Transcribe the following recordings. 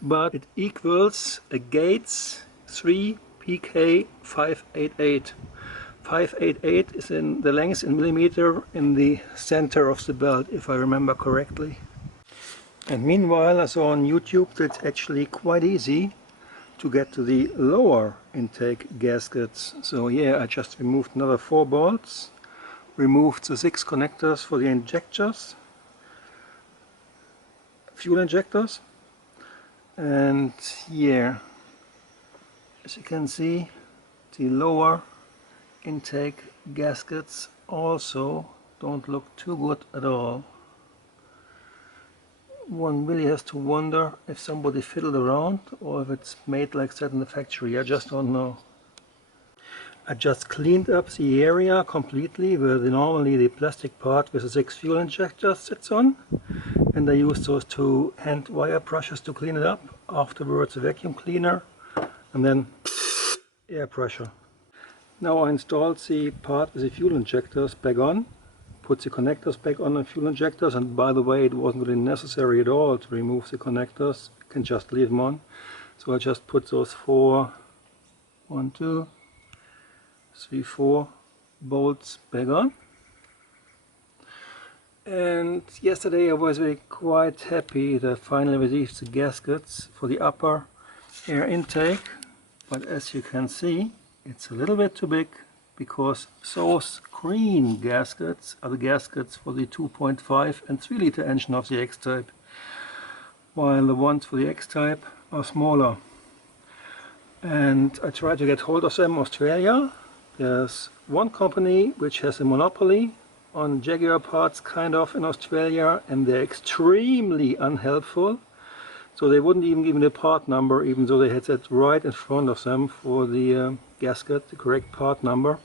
but it equals a Gates 3 PK588. 588 is in the length in millimeter in the center of the belt, if I remember correctly. And meanwhile I saw on YouTube that it's actually quite easy to get to the lower intake gaskets. So yeah, I just removed another 4 bolts, removed the 6 connectors for the injectors, fuel injectors, and yeah, as you can see, the lower intake gaskets also don't look too good at all. One really has to wonder if somebody fiddled around or if it's made like that in the factory. I just don't know. I just cleaned up the area completely where normally the plastic part with the 6 fuel injectors sits on, and I used those 2 hand wire brushes to clean it up. Afterwards a vacuum cleaner and then air pressure. Now I installed the part with the fuel injectors back on, put the connectors back on the fuel injectors, and by the way, it wasn't really necessary at all to remove the connectors. You can just leave them on. So I just put those 4 bolts back on. And yesterday I was really quite happy that I finally received the gaskets for the upper air intake, but as you can see, it's a little bit too big, because those green gaskets are the gaskets for the 2.5 and 3 liter engine of the X Type, while the ones for the X Type are smaller. And I tried to get hold of them in Australia. There's one company which has a monopoly on Jaguar parts kind of in Australia, and they're extremely unhelpful. So they wouldn't even give me the part number, even though they had that right in front of them for the gasket, the correct part number.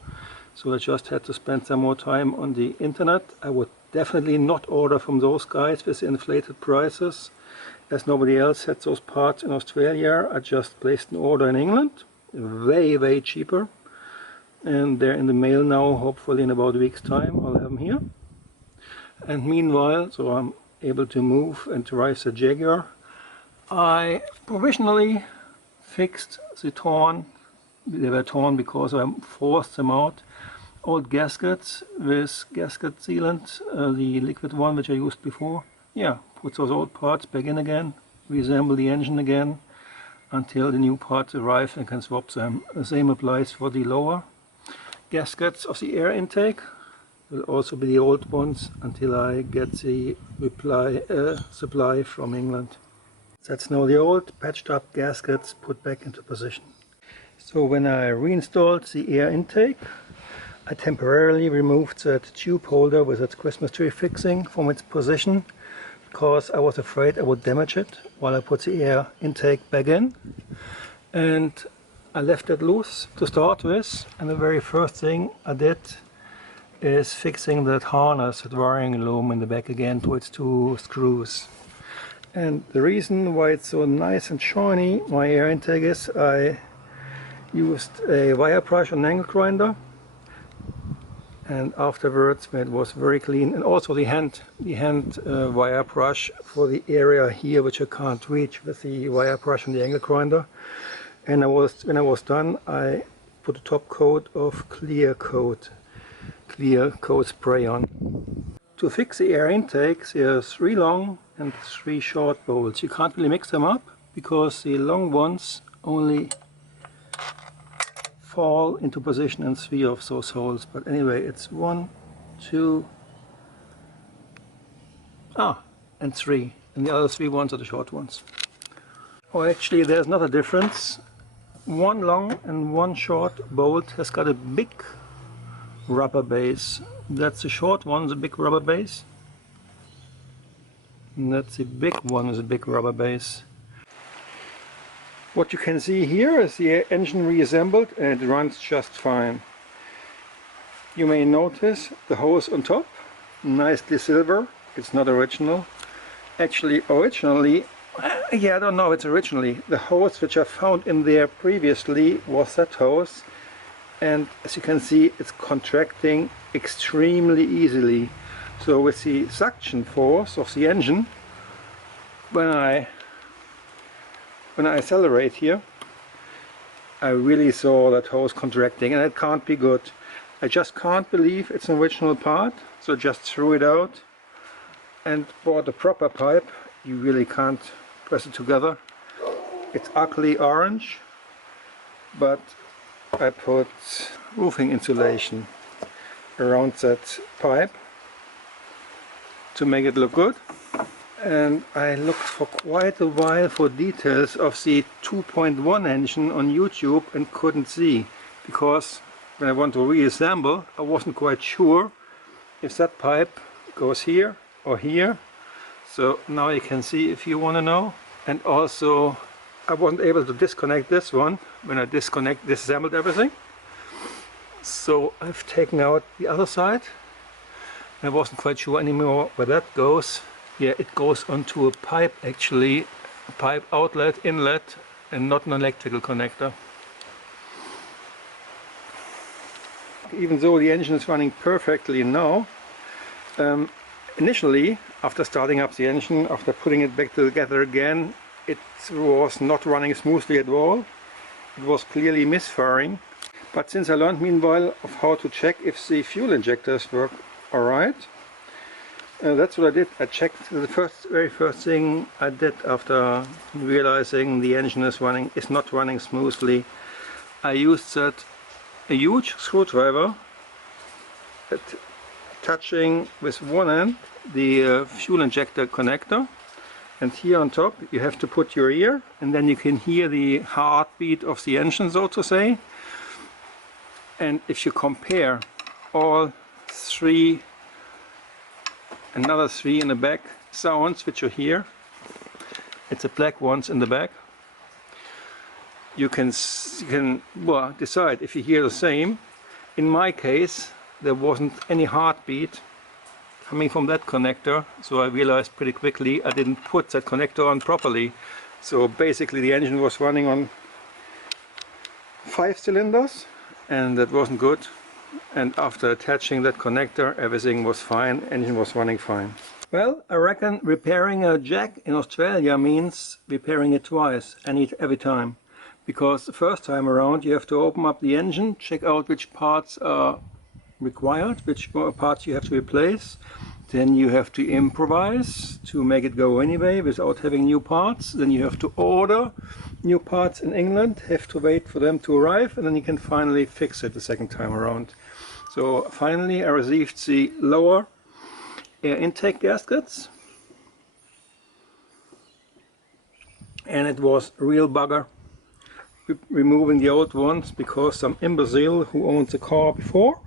So I just had to spend some more time on the internet. I would definitely not order from those guys with inflated prices, as nobody else had those parts in Australia. I just placed an order in England, way cheaper, and they're in the mail now. Hopefully in about a week's time I'll have them here. And meanwhile, so I'm able to move and drive the Jaguar, I provisionally fixed the torn, they were torn because I forced them out, old gaskets with gasket sealant, the liquid one which I used before. Yeah, put those old parts back in again, reassemble the engine again until the new parts arrive and can swap them. The same applies for the lower gaskets of the air intake. Will also be the old ones until I get the supply from England. That's now the old patched up gaskets put back into position. So when I reinstalled the air intake, I temporarily removed that tube holder with its Christmas tree fixing from its position, because I was afraid I would damage it while I put the air intake back in. And I left it loose to start with, and the very first thing I did is fixing that harness, that wiring loom in the back again to its 2 screws. And the reason why it's so nice and shiny, my air intake, is I used a wire brush and angle grinder, and afterwards when it was very clean, and also the hand wire brush for the area here which I can't reach with the wire brush and the angle grinder. And when I was done, I put a top coat of clear coat spray on. To fix the air intakes, there are 3 long and 3 short bolts. You can't really mix them up because the long ones only fall into position in 3 of those holes. But anyway, it's 1, 2, and 3. And the other 3 ones are the short ones. Oh, actually there's not a difference. 1 long and 1 short bolt has got a big rubber base. That's the short one, the big rubber base. And that's the big one with a big rubber base. What you can see here is the engine reassembled, and it runs just fine. You may notice the hose on top, nicely silver. It's not original. Actually, originally, yeah, I don't know if it's originally. The hose which I found in there previously was that hose. And as you can see, it's contracting extremely easily. So with the suction force of the engine, when I when I accelerate here, I really saw that hose contracting, and it can't be good. I just can't believe it's an original part, so just threw it out and bought a proper pipe. You really can't press it together. It's ugly orange, but I put roofing insulation around that pipe to make it look good. And I looked for quite a while for details of the 2.1 engine on YouTube and couldn't see, because when I want to reassemble I wasn't quite sure if that pipe goes here or here. So now you can see if you want to know. And also I wasn't able to disconnect this one when I disassembled everything. So I've taken out the other side. I wasn't quite sure anymore where that goes. Yeah, it goes onto a pipe actually, a pipe outlet, inlet, and not an electrical connector. Even though the engine is running perfectly now, initially, after starting up the engine, after putting it back together again, it was not running smoothly at all. It was clearly misfiring. But since I learned meanwhile of how to check if the fuel injectors work alright, that's what I did. I checked the very first thing I did after realizing the engine is not running smoothly. I used a huge screwdriver touching with one end the fuel injector connector, and here on top you have to put your ear, and then you can hear the heartbeat of the engine, so to say. And if you compare all three, another three in the back sounds which you hear, it's the black ones in the back, you can well, decide if you hear the same. In my case there wasn't any heartbeat coming from that connector, so I realized pretty quickly I didn't put that connector on properly. So basically the engine was running on 5 cylinders, and that wasn't good. And after attaching that connector, everything was fine, engine was running fine. Well, I reckon repairing a Jag in Australia means repairing it twice, every time. Because the first time around you have to open up the engine, check out which parts are required, which parts you have to replace. Then you have to improvise to make it go anyway without having new parts. Then you have to order new parts in England, have to wait for them to arrive, and then you can finally fix it the second time around. So finally I received the lower air intake gaskets, and it was a real bugger removing the old ones, because some imbecile who owned the car before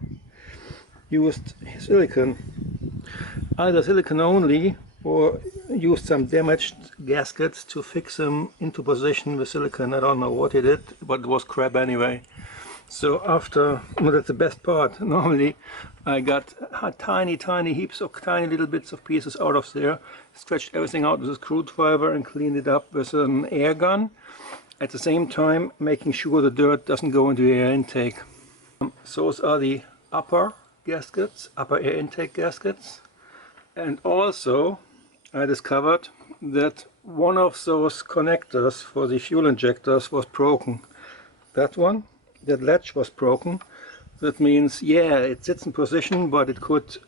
used silicone, either silicone only, or used some damaged gaskets to fix them into position with silicone. I don't know what he did, but it was crap anyway. So after, well, that's the best part, normally I got tiny heaps of tiny little bits of pieces out of there, stretched everything out with a screwdriver and cleaned it up with an air gun, at the same time making sure the dirt doesn't go into the air intake. Those are the upper gaskets, upper air intake gaskets. And also I discovered that one of those connectors for the fuel injectors was broken. That one, that latch was broken. That means, yeah, it sits in position, but it could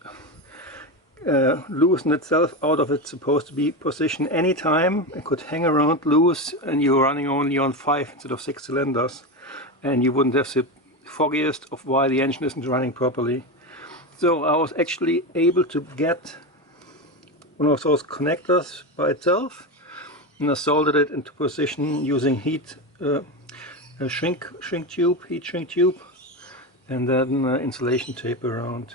loosen itself out of its supposed to be position anytime. It could hang around loose, and you're running only on 5 instead of 6 cylinders, and you wouldn't have the foggiest of why the engine isn't running properly. So I was actually able to get one of those connectors by itself, and I soldered it into position using heat shrink tube, and then insulation tape around.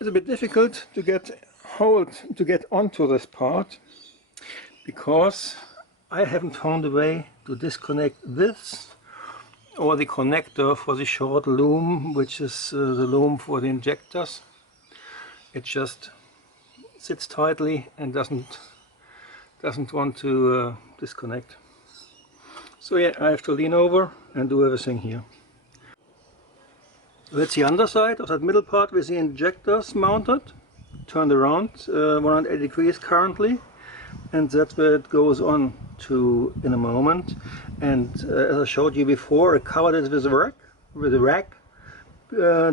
It's a bit difficult to get onto this part, because I haven't found a way to disconnect this or the connector for the short loom, which is the loom for the injectors. It just sits tightly and doesn't want to disconnect. So yeah, I have to lean over and do everything here. That's the underside of that middle part with the injectors mounted, turned around 180 degrees currently. and that's where it goes on to in a moment. And as I showed you before, I covered it with a rag.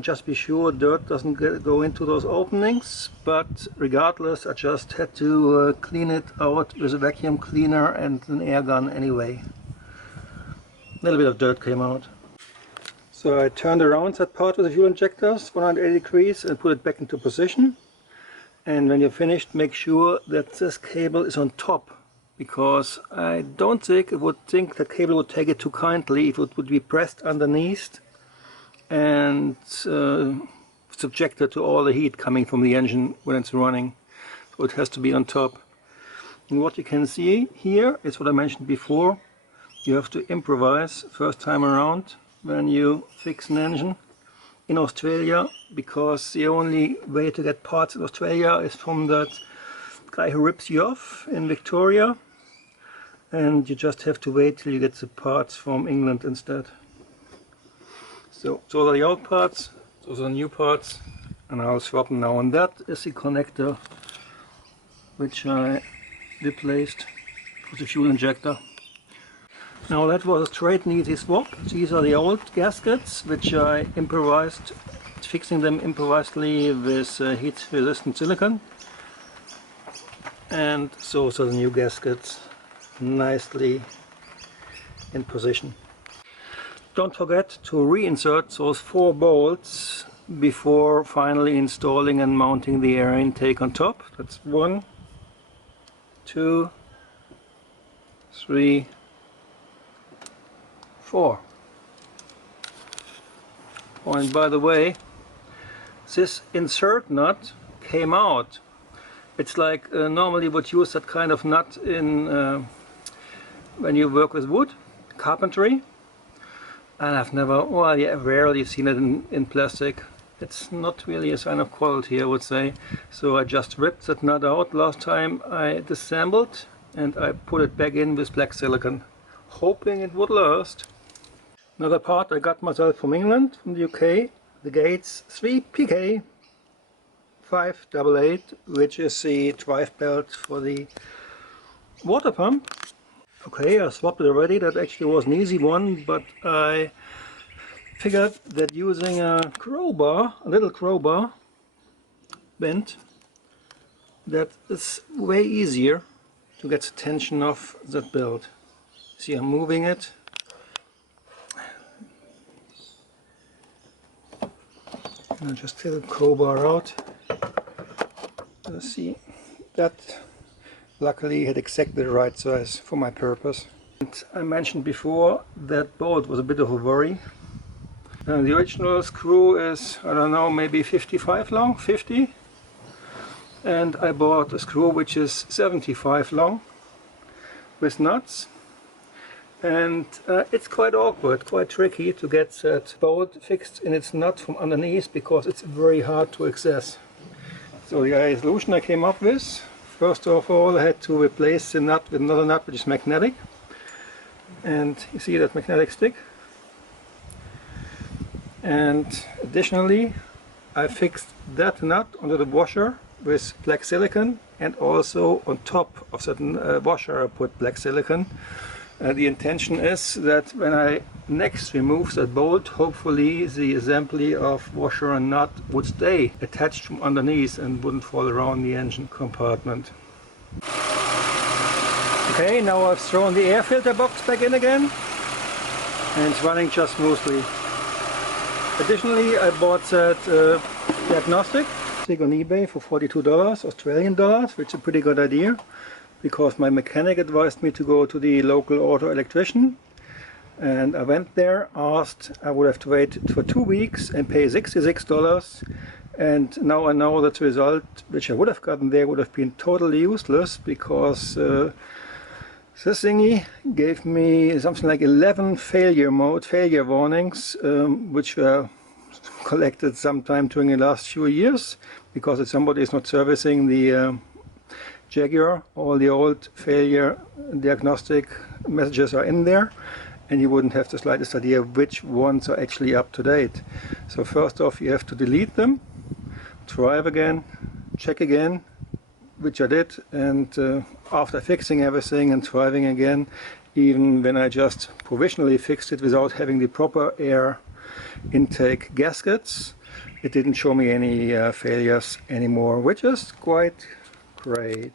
Just be sure dirt doesn't go into those openings, but regardless I just had to clean it out with a vacuum cleaner and an air gun anyway. A little bit of dirt came out. So I turned around that part with the fuel injectors 180 degrees and put it back into position. And when you're finished, make sure that this cable is on top, because I don't think that cable would take it too kindly if it would be pressed underneath and subjected to all the heat coming from the engine when it's running. So it has to be on top. And what you can see here is what I mentioned before. You have to improvise first time around when you fix an engine in Australia, because the only way to get parts in Australia is from that guy who rips you off in Victoria, and you just have to wait till you get the parts from England instead. So those are the old parts, those are the new parts, and I'll swap them now. And that is the connector which I replaced for the fuel injector. Now that was a straight and easy swap. These are the old gaskets which I improvised, fixing them improvisedly with heat resistant silicone. And so are the new gaskets, nicely in position. Don't forget to reinsert those 4 bolts before finally installing and mounting the air intake on top. That's 1, 2, 3, 4. Oh, and by the way, this insert nut came out. It's like normally would use that kind of nut in when you work with wood, carpentry. And I've never, well, yeah, rarely seen it in plastic. It's not really a sign of quality, I would say. So I just ripped that nut out last time I disassembled, and I put it back in with black silicone, hoping it would last. Another part I got myself from England, from the UK, the Gates 3PK 588, which is the drive belt for the water pump. Okay, I swapped it already. That actually was an easy one, but I figured that using a crowbar, a little crowbar bent, that is way easier to get the tension off that belt. See, I'm moving it. And I just take the crowbar out. Let's see, that luckily had exactly the right size for my purpose. And I mentioned before that bolt was a bit of a worry. The original screw is, I don't know, maybe 55 long, 50. And I bought a screw which is 75 long with nuts. And it's quite awkward, quite tricky to get that bolt fixed in its nut from underneath, because it's very hard to access. So the solution I came up with, first of all I had to replace the nut with another nut which is magnetic. And you see that magnetic stick. And additionally I fixed that nut onto the washer with black silicone, and also on top of that washer I put black silicone. The intention is that when I next remove that bolt, hopefully the assembly of washer and nut would stay attached from underneath and wouldn't fall around the engine compartment. Okay, now I've thrown the air filter box back in again, and it's running just smoothly. Additionally, I bought that diagnostic on eBay for $42 Australian dollars, which is a pretty good idea, because my mechanic advised me to go to the local auto electrician, and I went there, asked. I would have to wait for 2 weeks and pay $66, and now I know that the result which I would have gotten there would have been totally useless, because this thingy gave me something like 11 failure warnings, which were collected sometime during the last few years, because if somebody is not servicing the Jaguar, all the old failure diagnostic messages are in there, and you wouldn't have the slightest idea which ones are actually up to date. So first off, you have to delete them, drive again, check again, which I did, and after fixing everything and driving again, even when I just provisionally fixed it without having the proper air intake gaskets, it didn't show me any failures anymore, which is quite great.